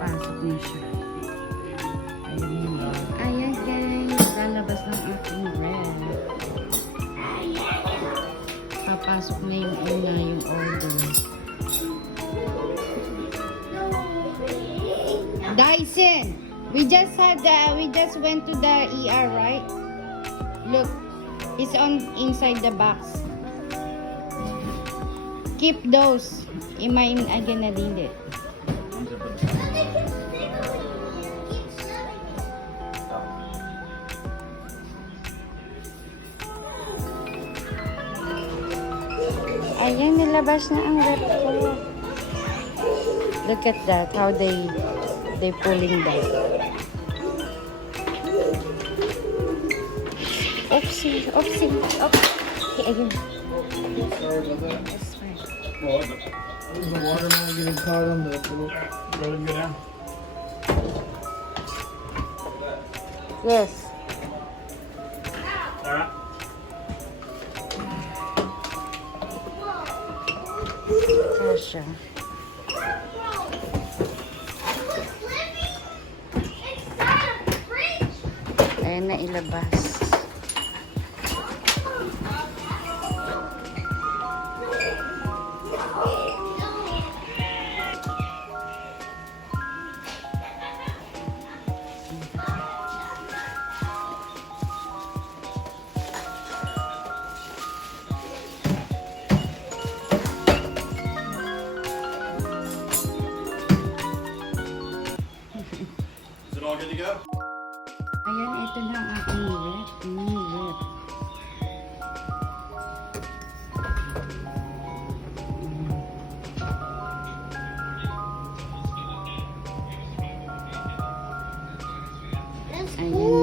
Papasok na siya. Ayan guys, lalabas ng aking ref. Papasok na yung una, yung order. Dyson, we just went to the ER, right? Look, it's on inside the box. Keep those. I'm gonna need it. Ayan, nilabas na ang rep ko. Look at that, how they pulling that. Oopsie. Okay, again. Sorry about that. That's fine. Well, there's the watermelon getting caught on the little road go down. Yes. Alright. Sasha. Ayan na ilabas. Is it all good to go? Ayan, ito na ang aking rep. New rep. Ayan